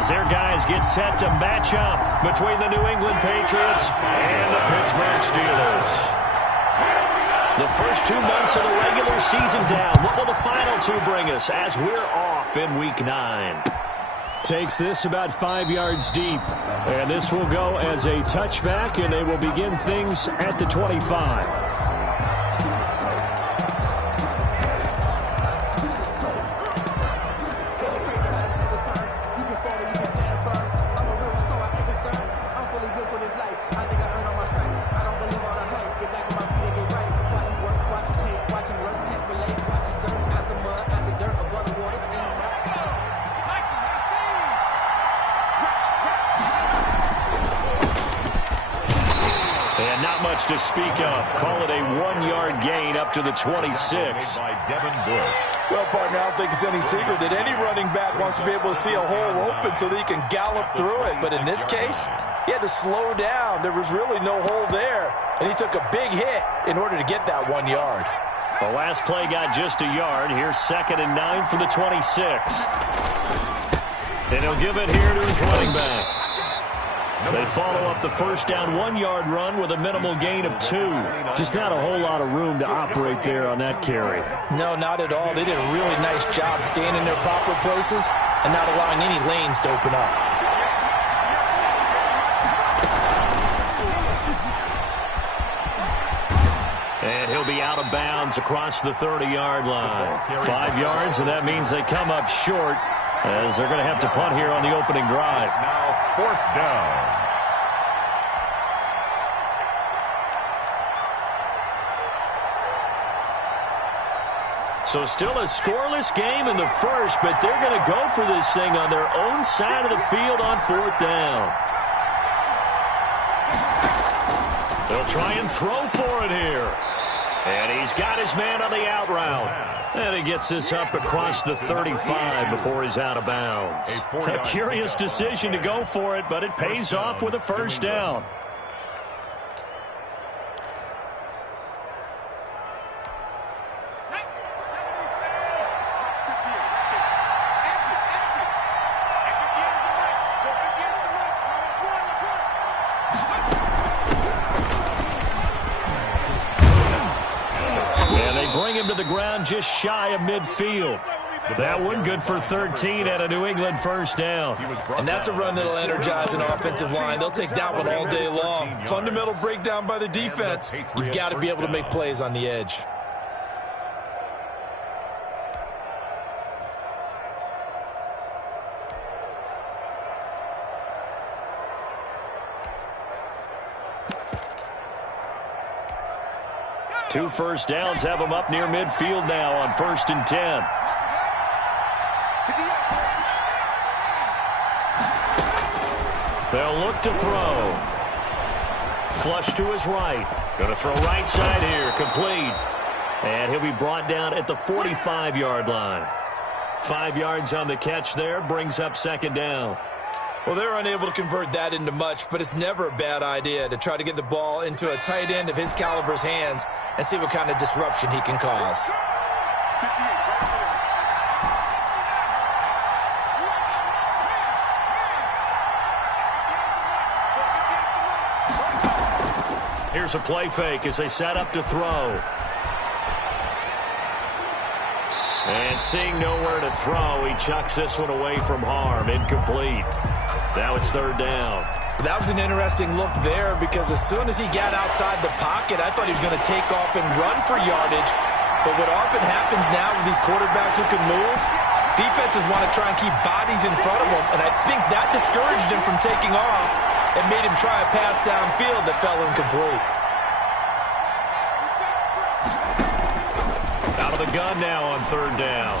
as their guys get set to match up between the New England Patriots and the Pittsburgh Steelers. The first 2 months of the regular season down. What will the final 2 bring us as we're off in Week 9? Takes this about 5 yards deep. And this will go as a touchback, and they will begin things at the 25. To speak of. Call it a 1-yard gain up to the 26. Well, partner, I don't think it's any secret that any running back wants to be able to see a hole open so that he can gallop through it. But in this case, he had to slow down. There was really no hole there, and he took a big hit in order to get that 1 yard. The last play got just a yard. Here's 2nd and 9 from the 26. And he'll give it here to his running back. They follow up the first down 1-yard run with a minimal gain of 2. Just not a whole lot of room to operate there on that carry. No, not at all. They did a really nice job staying in their proper places and not allowing any lanes to open up. And he'll be out of bounds across the 30-yard line. 5 yards, and that means they come up short as they're going to have to punt here on the opening drive. Now 4th down. So still a scoreless game in the first, but they're going to go for this thing on their own side of the field on 4th down. They'll try and throw for it here. And he's got his man on the out route. And he gets this up across the 35 before he's out of bounds. A curious decision to go for it, but it pays off with a first down. To the ground just shy of midfield. That one good for 13 and a New England first down. And that's a run that'll energize an offensive line. They'll take that one all day long. Fundamental breakdown by the defense. You've got to be able to make plays on the edge. Two first downs have them up near midfield now on 1st and 10. They'll look to throw. Flush to his right. Going to throw right side here. Complete. And he'll be brought down at the 45-yard line. 5 yards on the catch there. Brings up 2nd down. Well, they're unable to convert that into much, but it's never a bad idea to try to get the ball into a tight end of his caliber's hands and see what kind of disruption he can cause. Here's a play fake as they set up to throw. And seeing nowhere to throw, he chucks this one away from harm. Incomplete. Now it's 3rd down. That was an interesting look there because as soon as he got outside the pocket, I thought he was going to take off and run for yardage. But what often happens now with these quarterbacks who can move, defenses want to try and keep bodies in front of them, and I think that discouraged him from taking off and made him try a pass downfield that fell incomplete. Out of the gun now on 3rd down.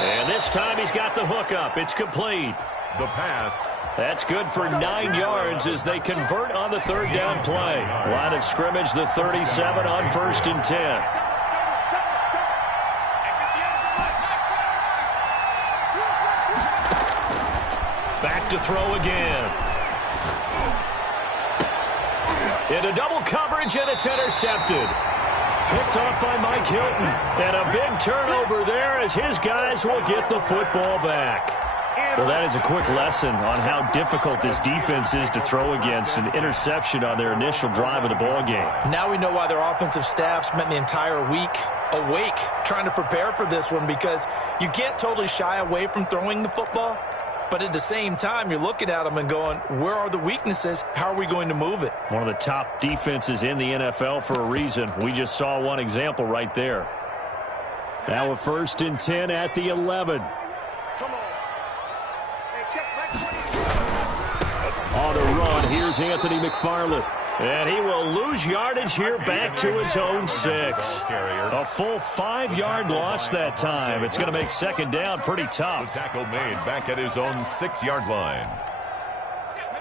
And this time he's got the hook up. It's complete. The pass. That's good for 9 yards as they convert on the 3rd down play. Line of scrimmage, the 37 on 1st and 10. Back to throw again. Into double coverage, and it's intercepted. Picked off by Mike Hilton. And a big turnover there as his guys will get the football back. Well, that is a quick lesson on how difficult this defense is to throw against. An interception on their initial drive of the ball game. Now we know why their offensive staff spent the entire week awake trying to prepare for this one, because you can't totally shy away from throwing the football, but at the same time, you're looking at them and going, where are the weaknesses? How are we going to move it? One of the top defenses in the NFL for a reason. We just saw one example right there. Now a 1st and 10 at the 11. On the run, here's Anthony McFarland. And he will lose yardage here back to his own 6. A full 5-yard loss that time. It's going to make 2nd down pretty tough. The tackle made back at his own 6-yard line.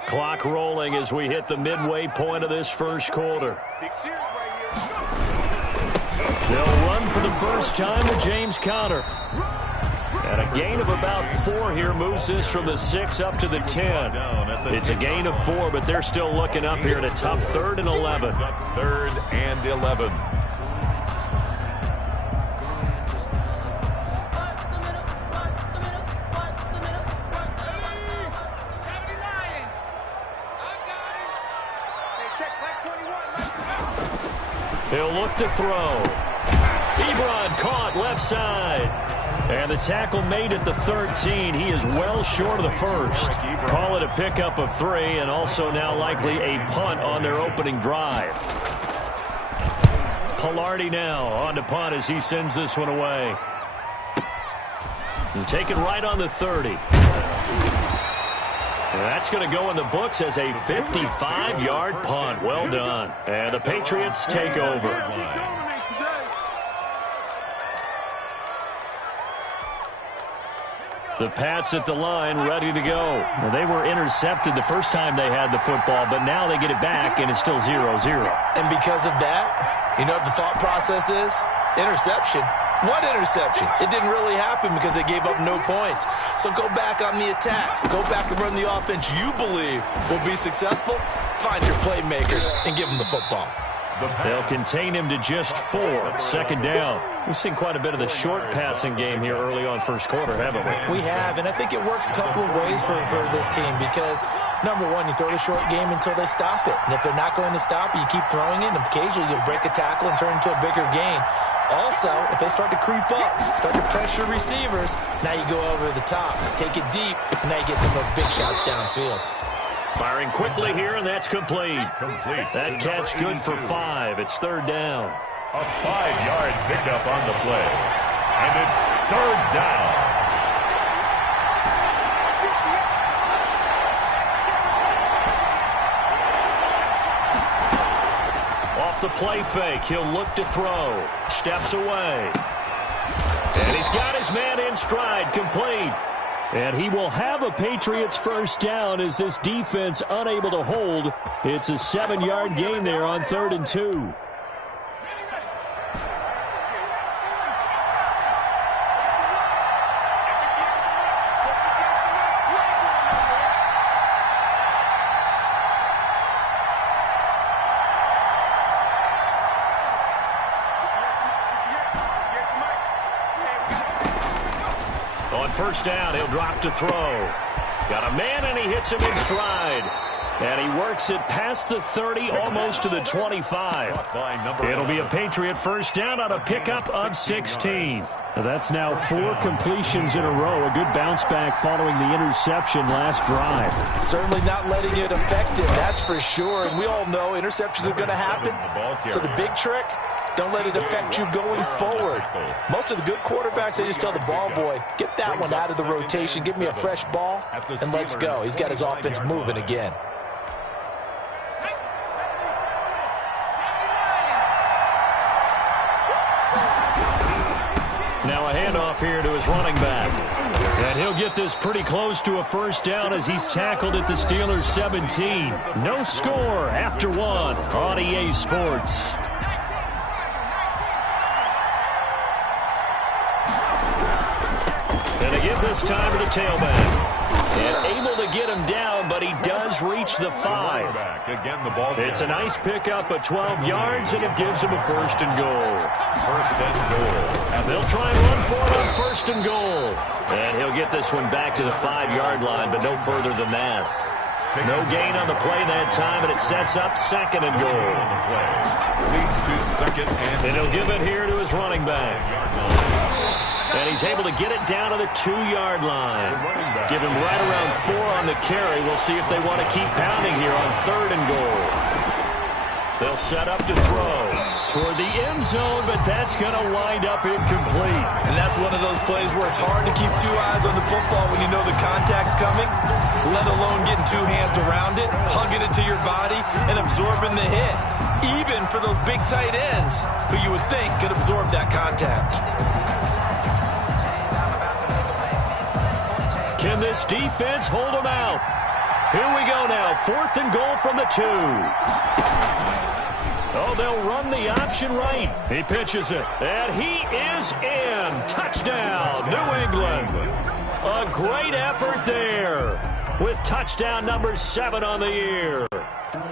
Clock rolling as we hit the midway point of this first quarter. They'll run for the first time with James Conner. And a gain of about 4 here moves this from the 6 up to the 10. It's a gain of 4, but they're still looking up here at a tough 3rd and 11. 3rd and 11. He'll look to throw. Ebron caught left side. And the tackle made at the 13. He is well short of the 1st. Call it a pickup of 3, and also now likely a punt on their opening drive. Pilardi now on to punt as he sends this one away. And taken right on the 30. And that's going to go in the books as a 55-yard punt. Well done. And the Patriots take over. The Pats at the line, ready to go. Well, they were intercepted the first time they had the football, but now they get it back, and it's still 0-0. And because of that, you know what the thought process is? Interception. What interception? It didn't really happen because they gave up no points. So go back on the attack. Go back and run the offense you believe will be successful. Find your playmakers and give them the football. They'll contain him to just 4. 2nd down. We've seen quite a bit of the short passing game here early on first quarter, haven't we? We have, and I think it works a couple of ways for this team because, number one, you throw the short game until they stop it. And if they're not going to stop it, you keep throwing it, and occasionally you'll break a tackle and turn into a bigger gain. Also, if they start to creep up, start to pressure receivers, now you go over the top, take it deep, and now you get some of those big shots downfield. Firing quickly here, and that's complete. That catch good for 5. It's 3rd down. A 5-yard pickup on the play. And it's 3rd down. Off the play fake, he'll look to throw. Steps away. And he's got his man in stride, complete. And he will have a Patriots 1st down as this defense unable to hold. It's a 7-yard gain there on 3rd and 2. On 1st down, he'll drop to throw. Got a man, and he hits him in stride. And he works it past the 30, almost to the 25. It'll be a Patriot 1st down on a pickup of 16. That's now 4 completions in a row. A good bounce back following the interception last drive. Certainly not letting it affect him, that's for sure. And we all know interceptions are going to happen. So the big trick, don't let it affect you going forward. Most of the good quarterbacks, they just tell the ball boy, get that one out of the rotation, give me a fresh ball, and let's go. He's got his offense moving again. Now a handoff here to his running back. And he'll get this pretty close to a 1st down as he's tackled at the Steelers' 17. No score after 1 on EA Sports. And again this time to the tailback. And able to get him down, but but he does reach the 5. Again, the ball it's a nice pickup of 12 yards, and it gives him a 1st and goal. 1st and goal. And they'll try and run for it on 1st and goal. And he'll get this one back to the 5-yard line, but no further than that. No gain on the play that time, and it sets up 2nd and goal. Leads to 2nd and he'll give it here to his running back. And he's able to get it down to the 2-yard line. Give him right around 4 on the carry. We'll see if they want to keep pounding here on 3rd and goal. They'll set up to throw toward the end zone, but that's going to wind up incomplete. And that's one of those plays where it's hard to keep 2 eyes on the football when you know the contact's coming, let alone getting 2 hands around it, hugging it to your body, and absorbing the hit, even for those big tight ends who you would think could absorb that contact. Can this defense hold them out? Here we go now. 4th and goal from the 2. Oh, they'll run the option right. He pitches it, and he is in. Touchdown, New England. A great effort there with touchdown number 7 on the year.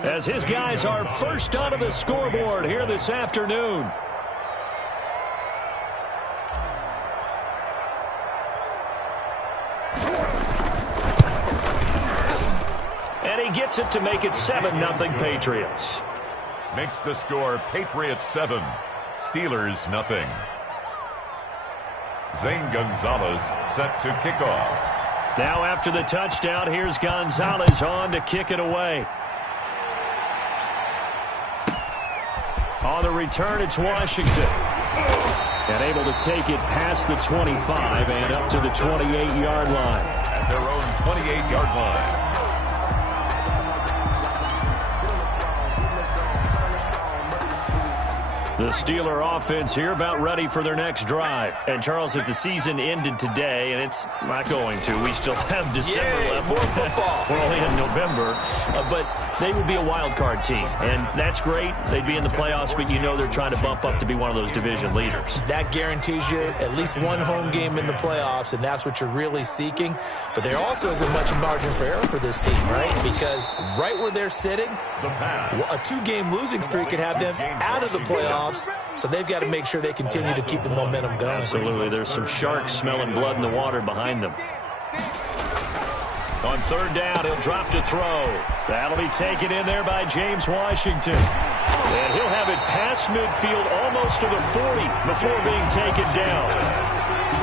As his guys are first onto the scoreboard here this afternoon. And he gets it to make it 7-0 Patriots. Makes the score Patriots 7, Steelers nothing. Zane Gonzalez set to kick off. Now after the touchdown, here's Gonzalez on to kick it away. On the return, it's Washington. And able to take it past the 25 and up to the 28-yard line. At their own 28-yard line. The Steeler offense here about ready for their next drive. And, Charles, if the season ended today, and it's not going to, we still have December left. More football. We're only in November. But they would be a wild card team. And that's great. They'd be in the playoffs, but you know they're trying to bump up to be one of those division leaders. That guarantees you at least one home game in the playoffs, and that's what you're really seeking. But there also isn't much margin for error for this team, right? Because right where they're sitting, a 2-game losing streak could have them out of the playoffs. So they've got to make sure they continue to keep the momentum going. Absolutely. There's some sharks smelling blood in the water behind them. On 3rd down, he'll drop to throw. That'll be taken in there by James Washington. And he'll have it past midfield almost to the 40 before being taken down.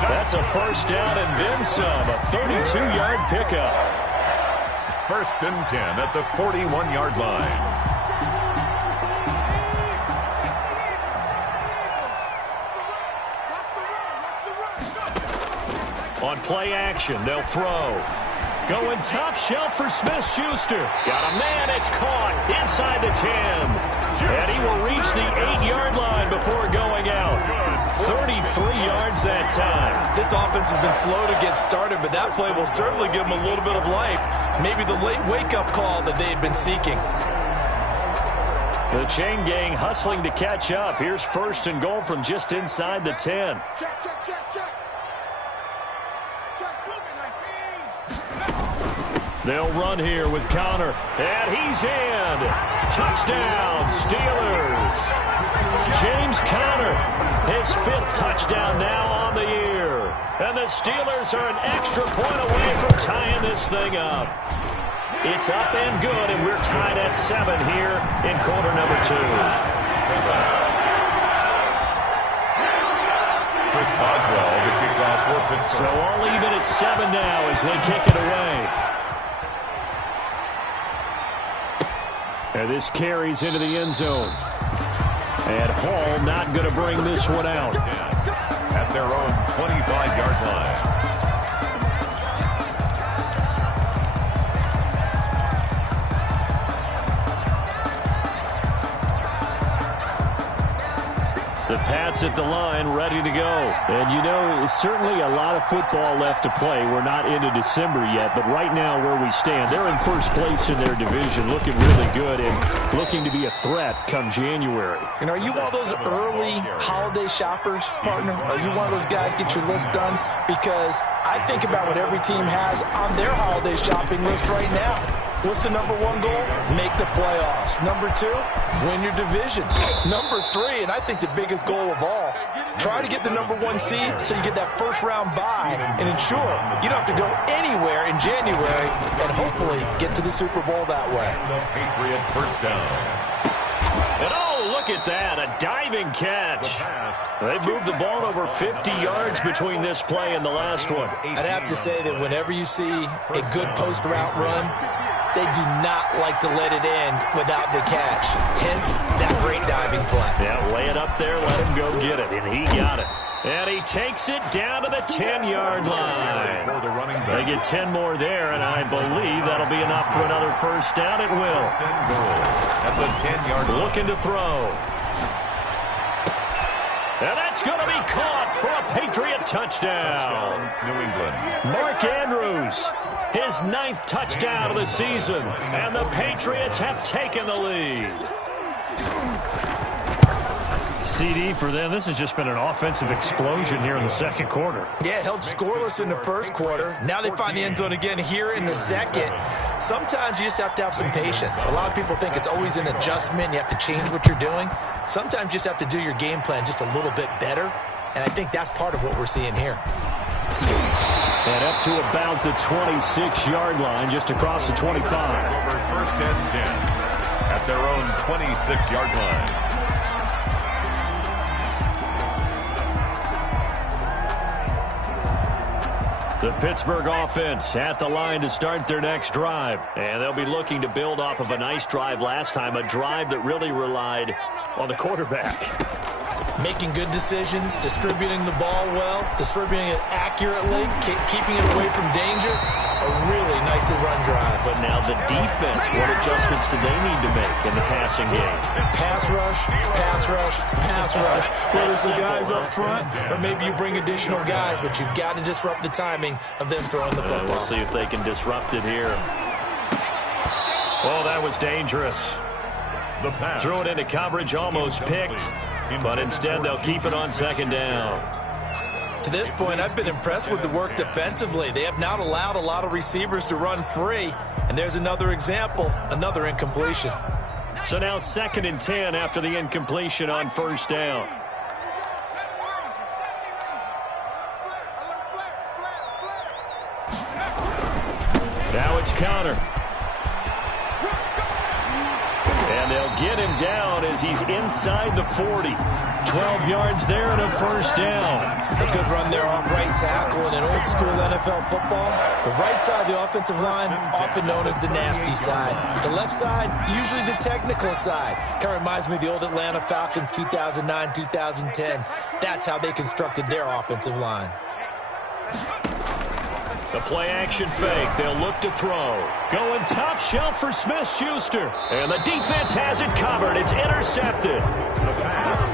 That's a 1st down and then some. A 32-yard pickup. 1st and 10 at the 41-yard line. On play action, they'll throw. Going top shelf for Smith-Schuster. Got a man, it's caught inside the 10. And he will reach the 8-yard line before going out. 33 yards that time. This offense has been slow to get started, but that play will certainly give them a little bit of life. Maybe the late wake-up call that they had been seeking. The chain gang hustling to catch up. Here's 1st and goal from just inside the 10. Check, check, check, check. They'll run here with Connor, and he's in. Touchdown, Steelers. James Conner, his 5th touchdown now on the year. And the Steelers are an extra point away from tying this thing up. It's up and good, and we're tied at 7 here in quarter number 2. Chris Boswell to kick off for Pittsburgh. So all even at 7 now as they kick it away. And this carries into the end zone. And Hall not going to bring this one out. At their own 25-yard line. The Pats at the line, ready to go. And, you know, certainly a lot of football left to play. We're not into December yet, but right now where we stand, they're in first place in their division, looking really good and looking to be a threat come January. And are you one of those early holiday shoppers, partner? Are you one of those guys get your list done? Because I think about what every team has on their holiday shopping list right now. What's the number one goal? Make the playoffs. Number two, win your division. Number three, and I think the biggest goal of all, try to get the number one seed so you get that first round bye and ensure you don't have to go anywhere in January and hopefully get to the Super Bowl that way. The Patriot first down. And oh, look at that, a diving catch. They moved the ball over 50 yards between this play and the last one. I'd have to say that whenever you see a good post route run, they do not like to let it end without the catch. Hence, that great diving play. Yeah, lay it up there, let him go get it, and he got it. And he takes it down to the 10-yard line. They get 10 more there, and I believe that'll be enough for another first down. It will. At the 10-yard line. Looking to throw. And that's going to be caught for a Patriot touchdown. New England. Mark Andrews, his 9th touchdown of the season, and the Patriots have taken the lead. CD for them, this has just been an offensive explosion here in the second quarter. Yeah, held scoreless in the first quarter. Now they find the end zone again here in the second. Sometimes you just have to have some patience. A lot of people think it's always an adjustment. You have to change what you're doing. Sometimes you just have to do your game plan just a little bit better, and I think that's part of what we're seeing here. And up to about the 26-yard line, just across the 25. Over first and 10 at their own 26-yard line. The Pittsburgh offense at the line to start their next drive. And they'll be looking to build off of a nice drive last time, a drive that really relied on the quarterback. Making good decisions, distributing the ball well, distributing it accurately, keeping it away from danger. A really nicely run drive. But now the defense, what adjustments do they need to make in the passing game? Pass rush, pass rush, pass rush. Whether it's the guys up front or maybe you bring additional guys, but you've got to disrupt the timing of them throwing the football. We'll see if they can disrupt it here. Oh, that was dangerous. The pass. Threw it into coverage, almost picked, but instead they'll keep it on second down. To this point, I've been impressed with the work defensively. They have not allowed a lot of receivers to run free. And there's another example, another incompletion. So now 2nd and 10 after the incompletion on first down. Now it's counter. And they'll get him down as he's inside the 40. 12 yards there and a first down. A good run there off right tackle in an old school NFL football. The right side of the offensive line, often known as the nasty side. The left side, usually the technical side. Kind of reminds me of the old Atlanta Falcons 2009, 2010. That's how they constructed their offensive line. The play-action fake. They'll look to throw. Going top shelf for Smith-Schuster. And the defense has it covered. It's intercepted.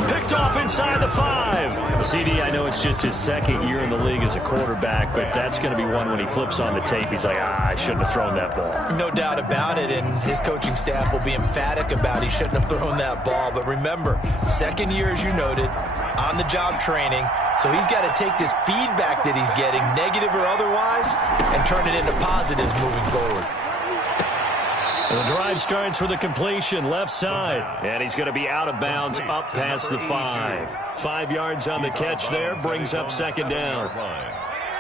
Picked off inside the 5. CD, I know it's just his 2nd year in the league as a quarterback, but that's going to be one when he flips on the tape. He's like, I shouldn't have thrown that ball. No doubt about it, and his coaching staff will be emphatic about he shouldn't have thrown that ball. But remember, 2nd year, as you noted, on-the-job training. So he's got to take this feedback that he's getting, negative or otherwise, and turn it into positives moving forward. The drive starts for the completion, left side. And he's going to be out of bounds up past the 5. 5 yards on the catch there, brings up second down.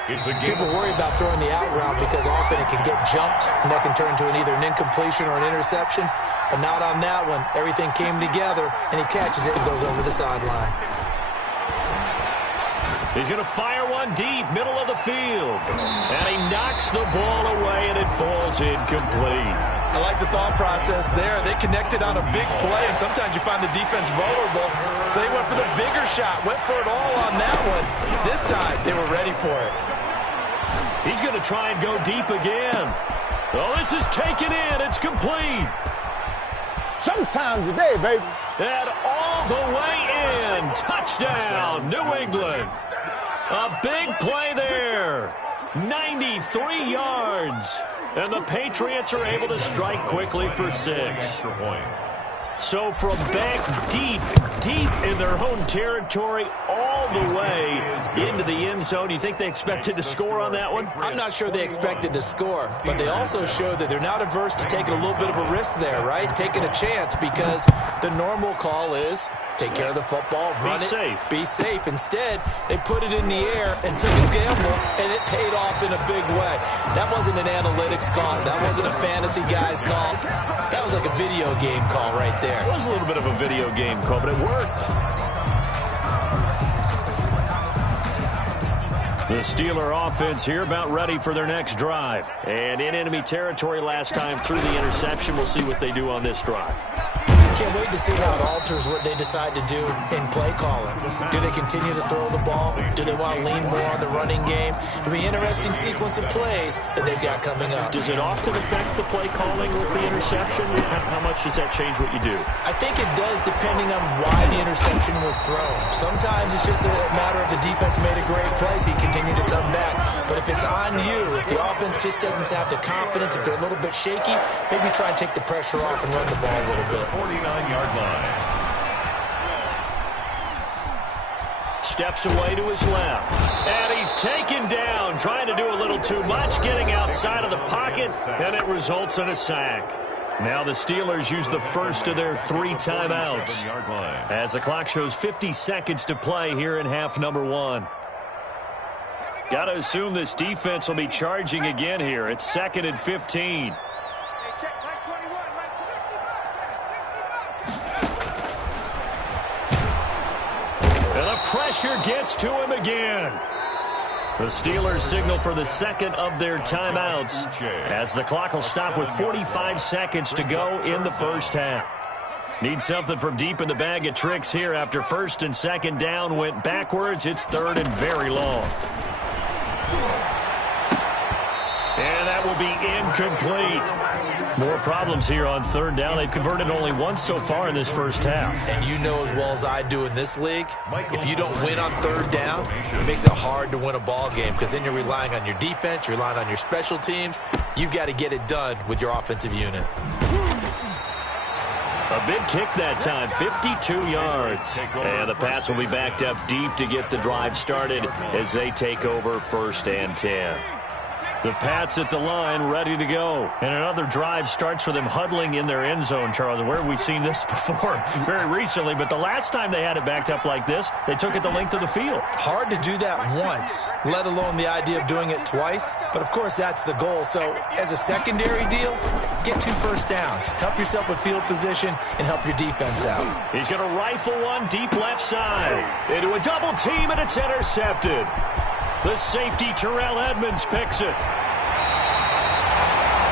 People worry about throwing the out route because often it can get jumped, and that can turn into either an incompletion or an interception. But not on that one. Everything came together, and he catches it and goes over the sideline. He's going to fire one deep, middle of the field. And he knocks the ball away, and it falls incomplete. I like the thought process there. They connected on a big play, and sometimes you find the defense vulnerable. So they went for the bigger shot, went for it all on that one. This time, they were ready for it. He's going to try and go deep again. Oh, this is taken in. It's complete. Showtime today, baby. And all the way in. Touchdown, New England. A big play there. 93 yards. And the Patriots are able to strike quickly for 6. So from back deep in their own territory, all the way into the end zone, you think they expected to score on that one? I'm not sure they expected to score, but they also showed that they're not averse to taking a little bit of a risk there, right? Taking a chance, because the normal call is take care of the football, run it, be safe. Instead, they put it in the air and took a gamble, and it paid off in a big way. That wasn't an analytics call. That wasn't a fantasy guy's call. That was like a video game call right there. It was a little bit of a video game call, but it worked. The Steeler offense here about ready for their next drive. And in enemy territory last time through the interception. We'll see what they do on this drive. Can't wait to see how it alters what they decide to do in play calling. Do they continue to throw the ball? Do they want to lean more on the running game? It'll be an interesting sequence of plays that they've got coming up. Does it often affect the play calling with the interception? How much does that change what you do? I think it does, depending on why the interception was thrown. Sometimes it's just a matter of the defense made a great play, so you continue to come back. But if it's on you, if the offense just doesn't have the confidence, if they're a little bit shaky, maybe try and take the pressure off and run the ball a little bit. 49-yard line. Steps away to his left. And he's taken down, trying to do a little too much, getting outside of the pocket, and it results in a sack. Now the Steelers use the first of their 3 timeouts as the clock shows 50 seconds to play here in half number 1. Got to assume this defense will be charging again here. It's 2nd and 15. And the pressure gets to him again. The Steelers signal for the second of their timeouts as the clock will stop with 45 seconds to go in the first half. Need something from deep in the bag of tricks here after 1st and 2nd down went backwards. It's 3rd and very long. And that will be incomplete. More problems here on 3rd down. They've converted only once so far in this first half. And you know as well as I do in this league, if you don't win on 3rd down, it makes it hard to win a ball game because then you're relying on your defense, you're relying on your special teams. You've got to get it done with your offensive unit. A big kick that time, 52 yards. And the Pats will be backed up deep to get the drive started as they take over 1st and 10. The Pats at the line, ready to go. And another drive starts with them huddling in their end zone, Charles. Where have we seen this before? Very recently, but the last time they had it backed up like this, they took it the length of the field. Hard to do that once, let alone the idea of doing it twice. But, of course, that's the goal. So, as a secondary deal, get 2 first downs. Help yourself with field position and help your defense out. He's going to rifle one deep left side. Into a double team, and it's intercepted. The safety, Terrell Edmonds, picks it.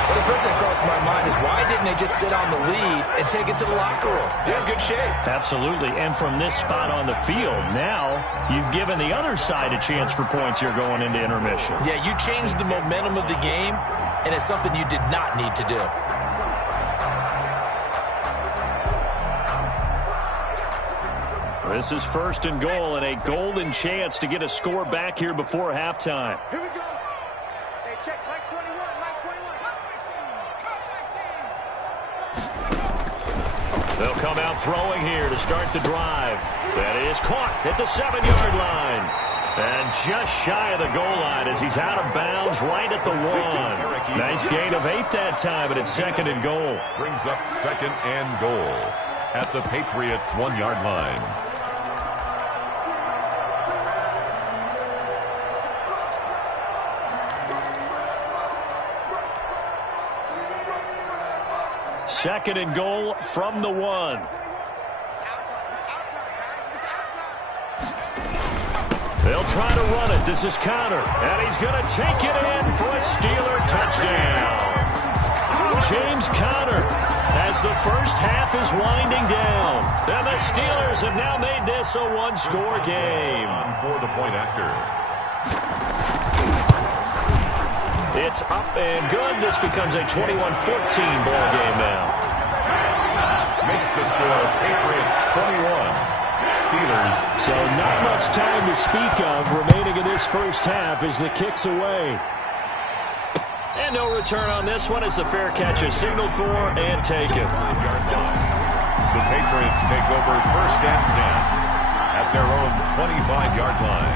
So the first thing that crossed my mind is why didn't they just sit on the lead and take it to the locker room? They're in good shape. Absolutely. And from this spot on the field, now you've given the other side a chance for points here going into intermission. Yeah, you changed the momentum of the game, and it's something you did not need to do. This is 1st and goal and a golden chance to get a score back here before halftime. Here we go. Hey, check, Mike 21, Mike 21. They'll come out throwing here to start the drive. That is caught at the 7-yard line. And just shy of the goal line as he's out of bounds right at the 1. Nice gain of 8 that time, but it's 2nd and goal. Brings up 2nd and goal at the Patriots' 1-yard line. Second and goal from the 1. They'll try to run it. This is Connor. And he's going to take it in for a Steeler touchdown. James Conner as the first half is winding down. And the Steelers have now made this a 1-score game. For the point after. It's up and good. This becomes a 21-14 ball game now. Makes the score Patriots 21. Steelers. So not much time to speak of remaining in this first half as the kick's away. And no return on this one as the fair catch is signaled for and taken. The The Patriots take over 1st and 10 at their own 25-yard line.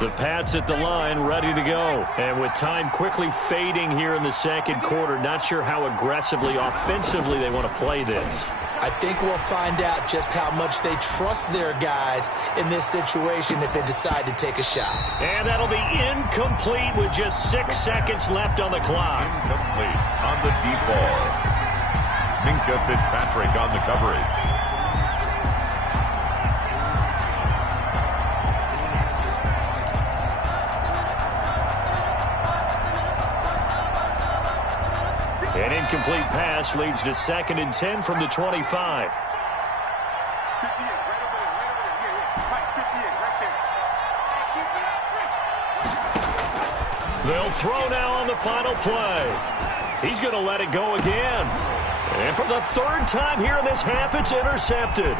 The Pats at the line, ready to go. And with time quickly fading here in the second quarter, not sure how aggressively, offensively they want to play this. I think we'll find out just how much they trust their guys in this situation if they decide to take a shot. And that'll be incomplete with just 6 seconds left on the clock. Incomplete on the deep ball. Minka Fitzpatrick on the coverage. An incomplete pass leads to 2nd and 10 from the 25. They'll throw now on the final play. He's going to let it go again. And for the 3rd time here in this half, it's intercepted.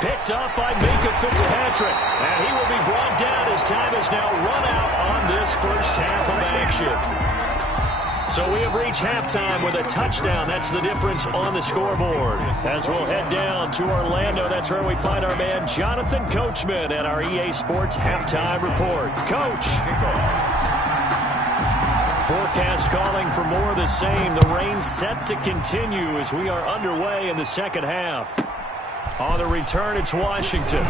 Picked up by Minka Fitzpatrick. And he will be brought down as time has now run out on this first half of action. So we have reached halftime with a touchdown. That's the difference on the scoreboard. As we'll head down to Orlando, that's where we find our man Jonathan Coachman at our EA Sports Halftime Report. Coach. Forecast calling for more of the same. The rain set to continue as we are underway in the second half. On the return, it's Washington.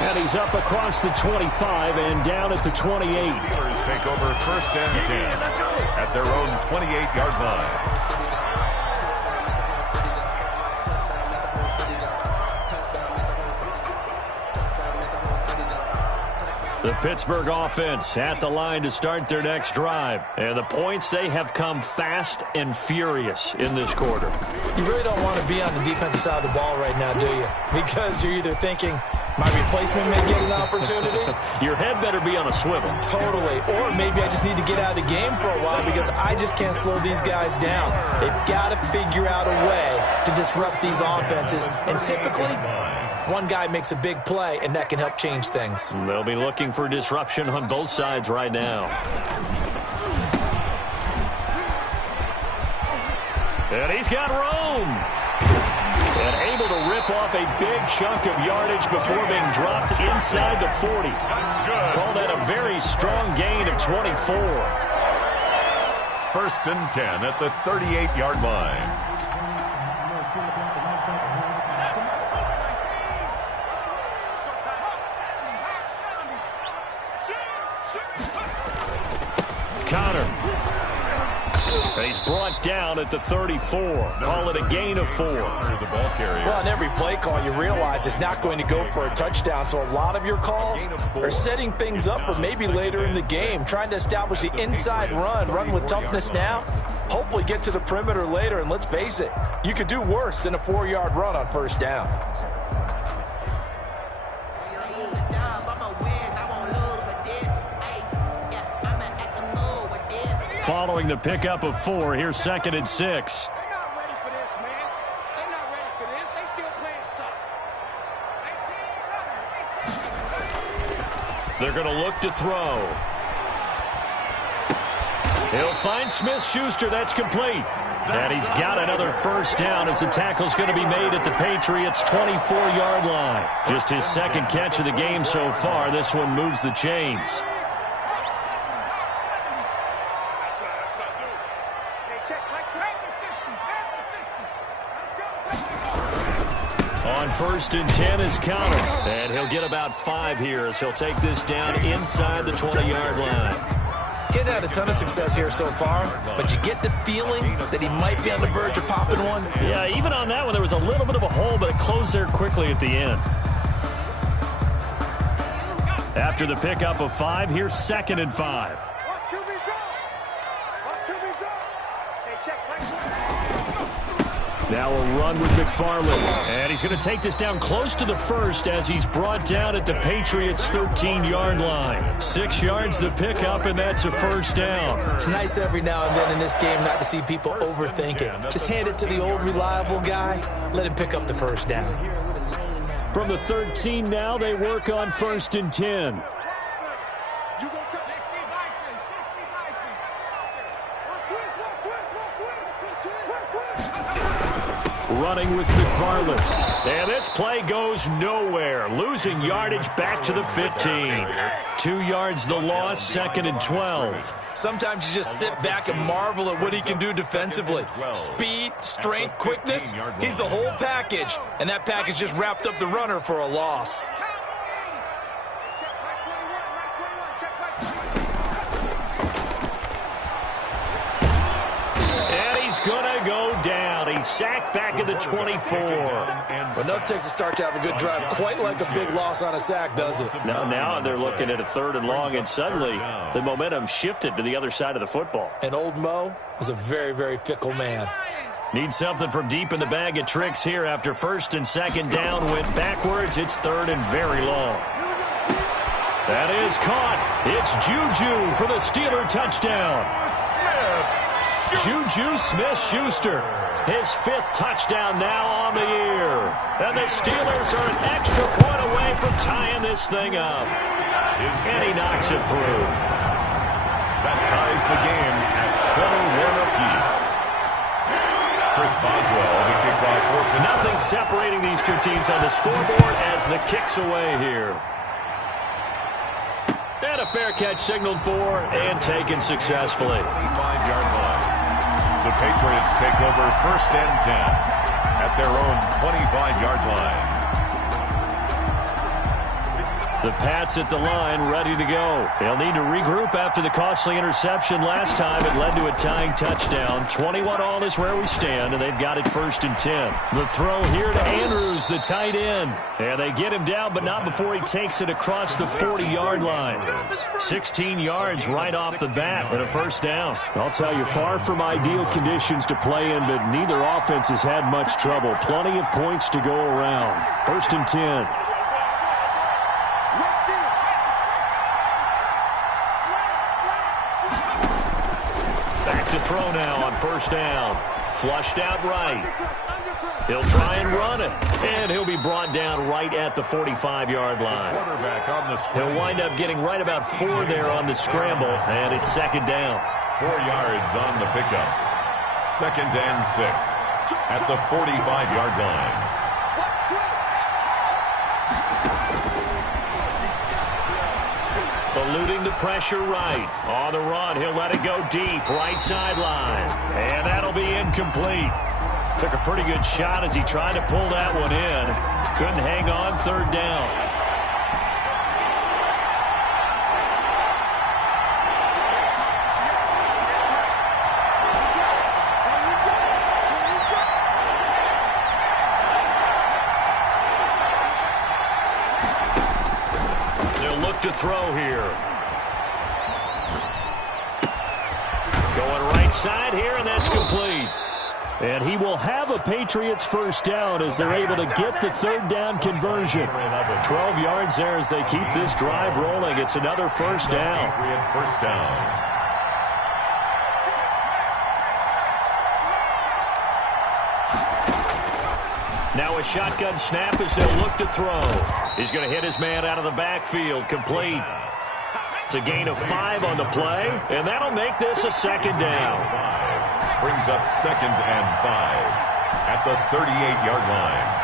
And he's up across the 25 and down at the 28. Steelers take over 1st and 10 at their own 28-yard line. The Pittsburgh offense at the line to start their next drive. And the points, they have come fast and furious in this quarter. You really don't want to be on the defensive side of the ball right now, do you? Because you're either thinking, my replacement may get an opportunity. Your head better be on a swivel. Totally. Or maybe I just need to get out of the game for a while because I just can't slow these guys down. They've got to figure out a way to disrupt these offenses. And typically, one guy makes a big play, and that can help change things. They'll be looking for disruption on both sides right now. And he's got room. And able to rip off a big chunk of yardage before being dropped inside the 40. Call that a very strong gain of 24. 1st and 10 at the 38-yard line. Connor. And he's brought down at the 34. Call it a gain of 4. The ball carrier. Well, on every play call, you realize it's not going to go for a touchdown. So a lot of your calls are setting things up for maybe later in the game, trying to establish the inside run with toughness now. Hopefully get to the perimeter later, and let's face it, you could do worse than a 4-yard run on 1st down. Following the pickup of 4, here's 2nd and 6. They're not ready for this, man. They're not ready for this. They still playing soft. They're going to look to throw. He'll find Smith-Schuster. That's complete. And he's got another 1st down as the tackle's going to be made at the Patriots' 24-yard line. Just his 2nd catch of the game so far. This one moves the chains. On 1st and 10 is Connor. And he'll get about 5 here as he'll take this down inside the 20-yard line. Getting had a ton of success here so far, but you get the feeling that he might be on the verge of popping one. Yeah, even on that one, there was a little bit of a hole, but it closed there quickly at the end. After the pickup of 5, here's 2nd and 5. Now a run with McFarland. And he's going to take this down close to the 1st as he's brought down at the Patriots' 13-yard line. 6 yards the pickup, and that's a 1st down. It's nice every now and then in this game not to see people overthinking. Just hand it to the old reliable guy. Let him pick up the 1st down. From the 13 now, they work on 1st and 10. Running with McFarland. And this play goes nowhere. Losing yardage back to the 15. 2 yards the loss, 2nd and 12. Sometimes you just sit back and marvel at what he can do defensively. Speed, strength, quickness, he's the whole package. And that package just wrapped up the runner for a loss. And he's going to go down. He's sacked back at the 24. But nothing takes a start to have a good drive, quite like a big loss on a sack, does it? Now they're looking at a 3rd and long, and suddenly the momentum shifted to the other side of the football. And old Mo is a very, very fickle man. Need something from deep in the bag of tricks here after 1st and 2nd down. Went backwards. It's 3rd and very long. That is caught. It's Juju for the Steeler touchdown. Juju Smith-Schuster, his 5th touchdown now on the year. And the Steelers are an extra point away from tying this thing up. And he knocks it through. That ties the game at 21 apiece. Chris Boswell, the kickoff for Nothing separating these two teams on the scoreboard as the kick's away here. And a fair catch signaled for and taken successfully. 5-yard line. The Patriots take over 1st and 10 at their own 25-yard line. The Pats at the line, ready to go. They'll need to regroup after the costly interception last time. It led to a tying touchdown. 21-all is where we stand, and they've got it 1st and 10. The throw here to Andrews, the tight end. And they get him down, but not before he takes it across the 40-yard line. 16 yards right off the bat and a 1st down. I'll tell you, far from ideal conditions to play in, but neither offense has had much trouble. Plenty of points to go around. 1st and 10. To throw now on 1st down. Flushed out right. He'll try and run it. And he'll be brought down right at the 45-yard line. He'll wind up getting right about 4 there on the scramble. And it's 2nd down. 4 yards on the pickup. 2nd and 6 at the 45-yard line. Eluding the pressure right. On the run, he'll let it go deep. Right sideline. And that'll be incomplete. Took a pretty good shot as he tried to pull that one in. Couldn't hang on 3rd down. To throw here. Going right side here, and that's complete. And he will have a Patriots 1st down as they're able to get the 3rd down conversion. 12 yards there as they keep this drive rolling. It's another 1st down. First down. Now a shotgun snap as they'll look to throw. He's going to hit his man out of the backfield. Complete. It's a gain of 5 on the play, and that'll make this a 2nd down. Brings up 2nd and 5 at the 38-yard line.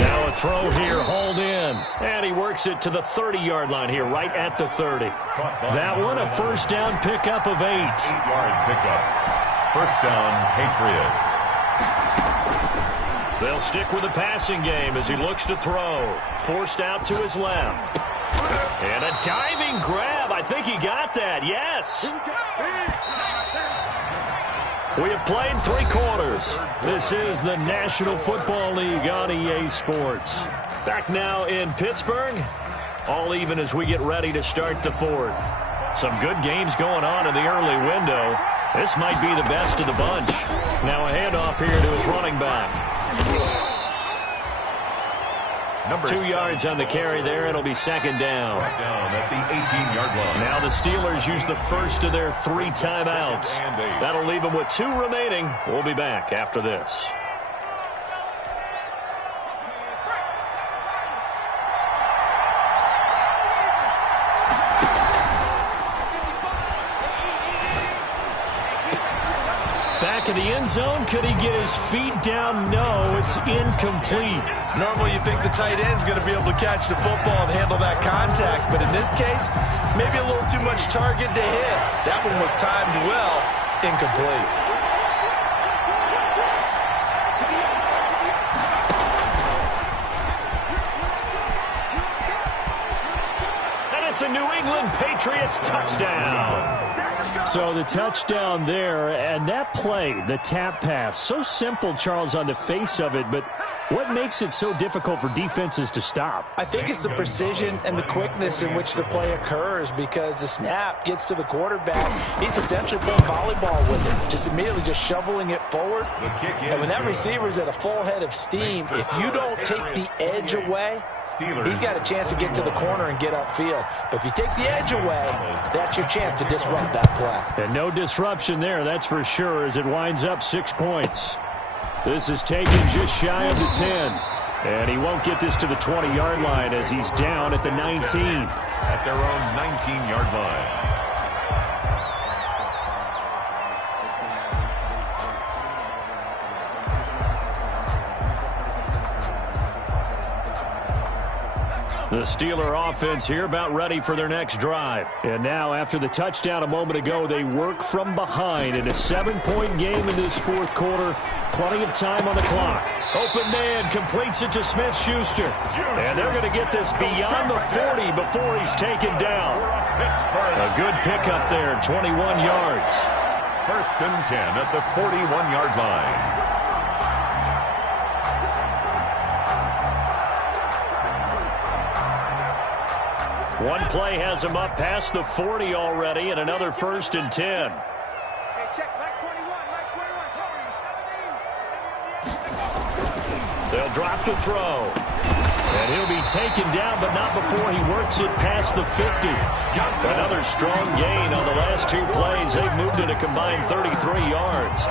Now a throw here, hauled in. And he works it to the 30-yard line here, right at the 30. That one, a 1st down pickup of 8. 8-yard pickup. 1st down, Patriots. They'll stick with the passing game as he looks to throw. Forced out to his left. And a diving grab. I think he got that. Yes. We have played 3 quarters. This is the National Football League on EA Sports. Back now in Pittsburgh. All even as we get ready to start the 4th. Some good games going on in the early window. This might be the best of the bunch. Now a handoff here to his running back. Number 2 yards on the carry there. It'll be second down. Down at the 18-yard line. Now the Steelers use the first of their 3 timeouts. That'll leave them with 2 remaining. We'll be back after this. Back in the end zone. Could he get his feet down? No, it's incomplete. Normally you think the tight end's going to be able to catch the football and handle that contact, but in this case, maybe a little too much target to hit. That one was timed well, incomplete. And it's a New England Patriots touchdown. So the touchdown there, and that play, the tap pass, so simple, Charles, on the face of it, but what makes it so difficult for defenses to stop? I think it's the precision and the quickness in which the play occurs, because the snap gets to the quarterback. He's essentially playing volleyball with it, just immediately just shoveling it forward. And when that receiver's at a full head of steam, if you don't take the edge away, he's got a chance to get to the corner and get upfield. But if you take the edge away, that's your chance to disrupt that play. And no disruption there, that's for sure, as it winds up 6 points. This is taken just shy of the 10. And he won't get this to the 20-yard line as he's down at the 19. At their own 19-yard line. The Steeler offense here about ready for their next drive. And now, after the touchdown a moment ago, they work from behind in a 7-point game in this fourth quarter. Plenty of time on the clock. Open man completes it to Smith-Schuster. And they're going to get this beyond the 40 before he's taken down. A good pickup there, 21 yards. First and 10 at the 41-yard line. One play has him up past the 40 already, and another first and 10. Hey, check, Mike 21, Mike 21, They'll drop to throw. And he'll be taken down, but not before he works it past the 50. Another strong gain on the last 2 plays. They've moved it a combined 33 yards.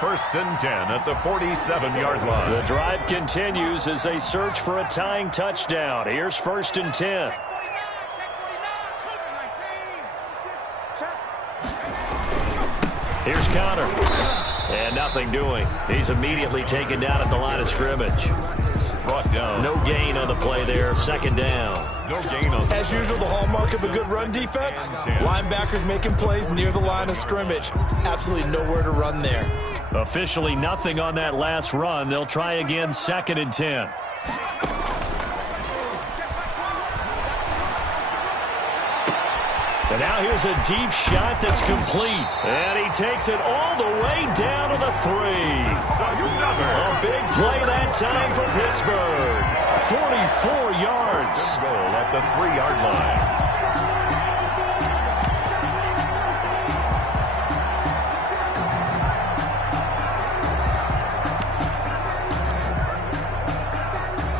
First and 10 at the 47-yard line. The drive continues as they search for a tying touchdown. Here's first and 10. Here's Connor. And nothing doing. He's immediately taken down at the line of scrimmage. Brought down. No gain on the play there. Second down. No gain on the As usual, the hallmark of a good run defense, linebackers making plays near the line of scrimmage. Absolutely nowhere to run there. Officially nothing on that last run. They'll try again, second and 10. And now here's a deep shot that's complete. And he takes it all the way down to the 3. A big play that time for Pittsburgh. 44 yards. Goal at the 3-yard line.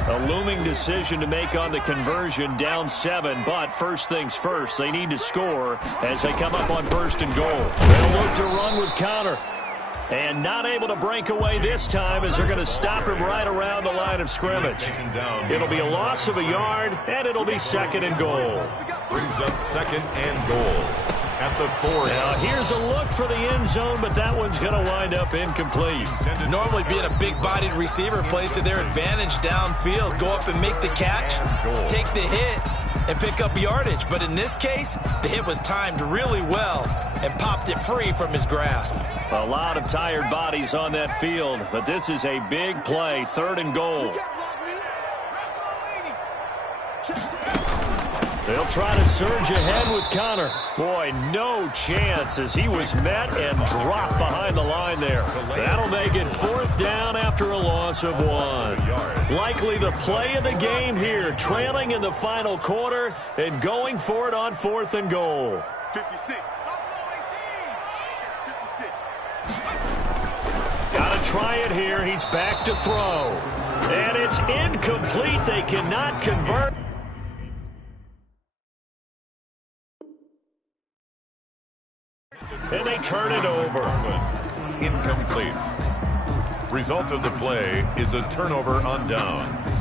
A looming decision to make on the conversion, down 7, but first things first, they need to score as they come up on first and goal. They'll look to run with Connor, and not able to break away this time as they're going to stop him right around the line of scrimmage. It'll be a loss of a yard, and it'll be second and goal. Brings up second and goal at the 4. Now here's a look for the end zone, but that one's going to wind up incomplete. Normally being a big-bodied receiver plays to their advantage downfield. Go up and make the catch, take the hit, and pick up yardage. But in this case, the hit was timed really well and popped it free from his grasp. A lot of tired bodies on that field, but this is a big play, third and goal. They'll try to surge ahead with Connor. Boy, no chance as he was met and dropped behind the line there. That'll make it fourth down after a loss of 1. Likely the play of the game here, trailing in the final quarter and going for it on fourth and goal. 56. Got to try it here. He's back to throw. And it's incomplete. They cannot convert. And they turn it over. Incomplete. Result of the play is a turnover on downs.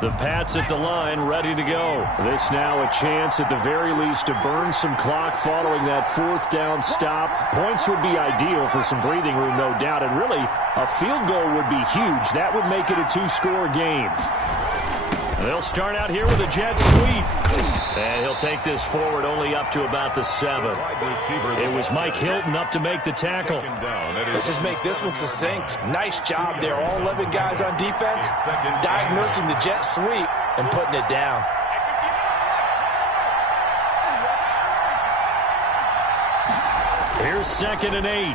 The Pats at the line, ready to go. This now a chance at the very least to burn some clock following that fourth down stop. Points would be ideal for some breathing room, no doubt. And really, a field goal would be huge. That would make it a two-score game. They'll start out here with a jet sweep. And he'll take this forward only up to about the 7. It was Mike Hilton up to make the tackle. Let's just make this one succinct. Nice job there. All 11 guys on defense diagnosing the jet sweep and putting it down. Here's 2nd and 8.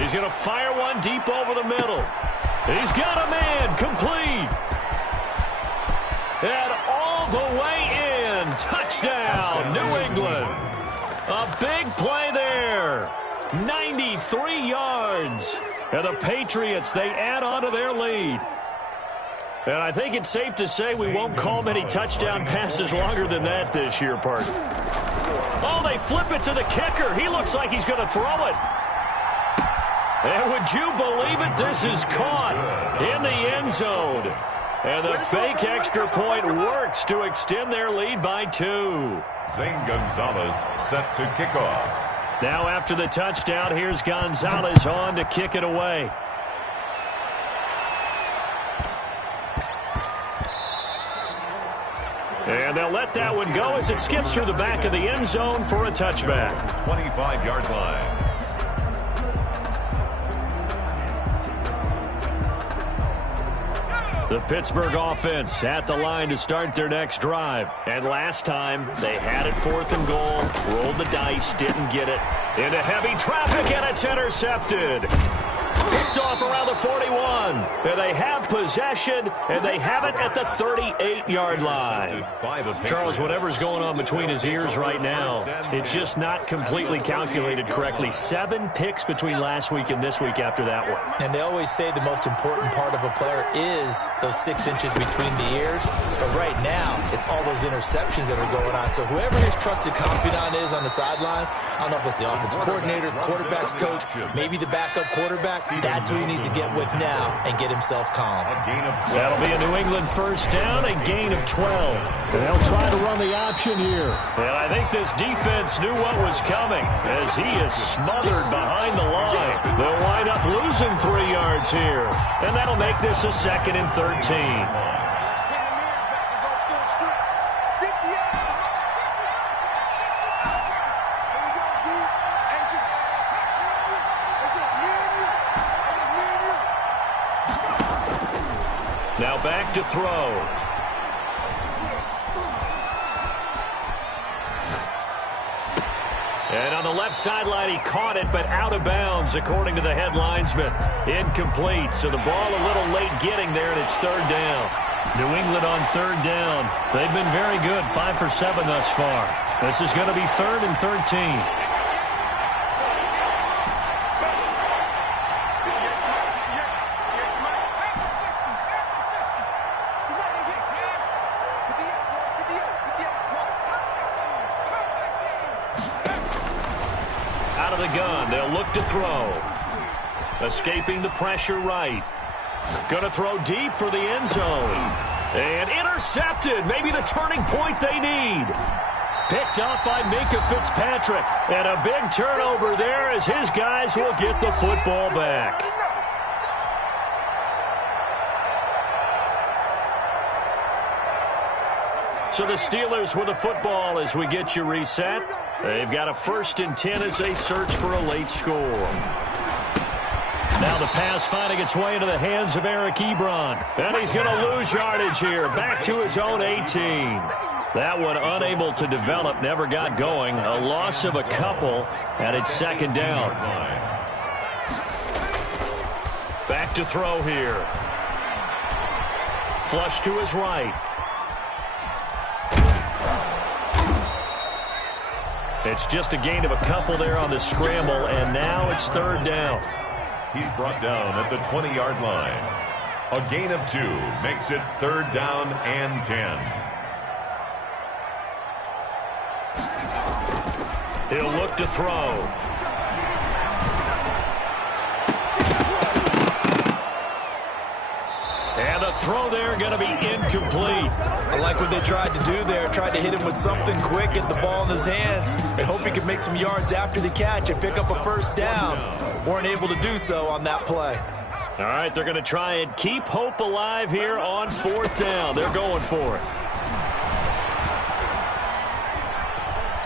He's going to fire one deep over the middle. He's got a man, complete. And all the way in. Touchdown, New England. A big play there. 93 yards. And the Patriots, they add on to their lead. And I think it's safe to say we won't call many touchdown passes longer than that this year, partner. Oh, they flip it to the kicker. He looks like he's going to throw it. And would you believe it? This is caught in the end zone. And the fake extra point works to extend their lead by 2. Zane Gonzalez set to kick off. Now after the touchdown, here's Gonzalez on to kick it away. And they'll let that one go as it skips through the back of the end zone for a touchback. 25-yard line. The Pittsburgh offense at the line to start their next drive. And last time, they had it 4th and goal, rolled the dice, didn't get it. Into heavy traffic, and it's intercepted. Picked off around the 41. And they have possession, and they have it at the 38-yard line. Charles, whatever's going on between his ears right now, it's just not completely calculated correctly. 7 picks between last week and this week after that one. And they always say the most important part of a player is those 6 inches between the ears. But right now, it's all those interceptions that are going on. So whoever his trusted confidant is on the sidelines, I don't know if it's the offensive coordinator, the quarterback's coach, maybe the backup quarterback, that's who he needs to get with now and get himself calm. That'll be a New England first down, a gain of 12. And they'll try to run the option here. And I think this defense knew what was coming as he is smothered behind the line. They'll wind up losing 3 yards here. And that'll make this a 2nd and 13. Now back to throw. And on the left sideline, he caught it, but out of bounds, according to the head linesman. Incomplete, so the ball a little late getting there, and it's 3rd down. New England on 3rd down. They've been very good, 5 for 7 thus far. This is going to be 3rd and 13. Out of the gun, they'll look to throw. Escaping the pressure right. Going to throw deep for the end zone. And intercepted, maybe the turning point they need. Picked up by Minkah Fitzpatrick. And a big turnover there as his guys will get the football back. So the Steelers with the football as we get you reset. They've got a 1st and 10 as they search for a late score. Now the pass finding its way into the hands of Eric Ebron. And he's going to lose yardage here. Back to his own 18. That one unable to develop, never got going. A loss of a couple, and it's 2nd down. Back to throw here. Flush to his It's just a gain of a couple there on the scramble, and now it's third down. He's brought down at the 20-yard line. A gain of 2 makes it third down and 10. He'll look to throw. And the throw there going to be incomplete. I like what they tried to do there. Tried to hit him with something quick, get the ball in his hands, and hope he could make some yards after the catch and pick up a first down. Weren't able to do so on that play. All right, they're going to try and keep hope alive here on fourth down. They're going for it.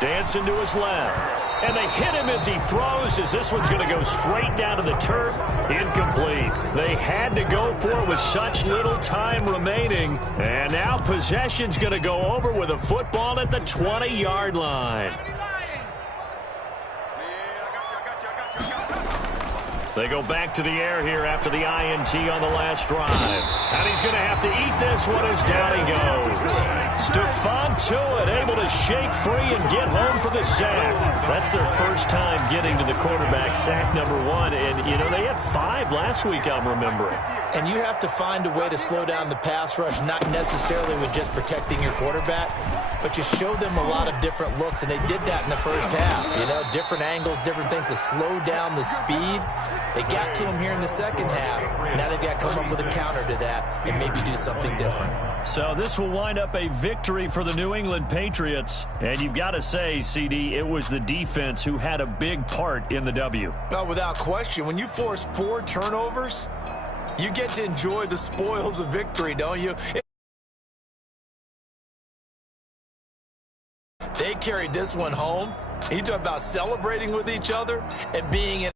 Dancing to his left. And they hit him as he throws, as this one's going to go straight down to the turf. Incomplete. They had to go for it with such little time remaining. And now possession's going to go over with a football at the 20-yard line. They go back to the air here after the INT on the last drive. And he's going to have to eat this one as down he goes. Stephon Tuitt able to shake free and get home for the sack. That's their first time getting to the quarterback, sack number 1. And, you know, they had 5 last week, I'm remembering. And you have to find a way to slow down the pass rush, not necessarily with just protecting your quarterback, but you show them a lot of different looks, and they did that in the first half. You know, different angles, different things to slow down the speed. They got to him here in the second half. Now they've got to come up with a counter to that and maybe do something different. So this will wind up a victory for the New England Patriots. And you've got to say, CD, it was the defense who had a big part in the W. No, without question. When you force 4 turnovers, you get to enjoy the spoils of victory, don't you? They carried this one home. You talk about celebrating with each other and being in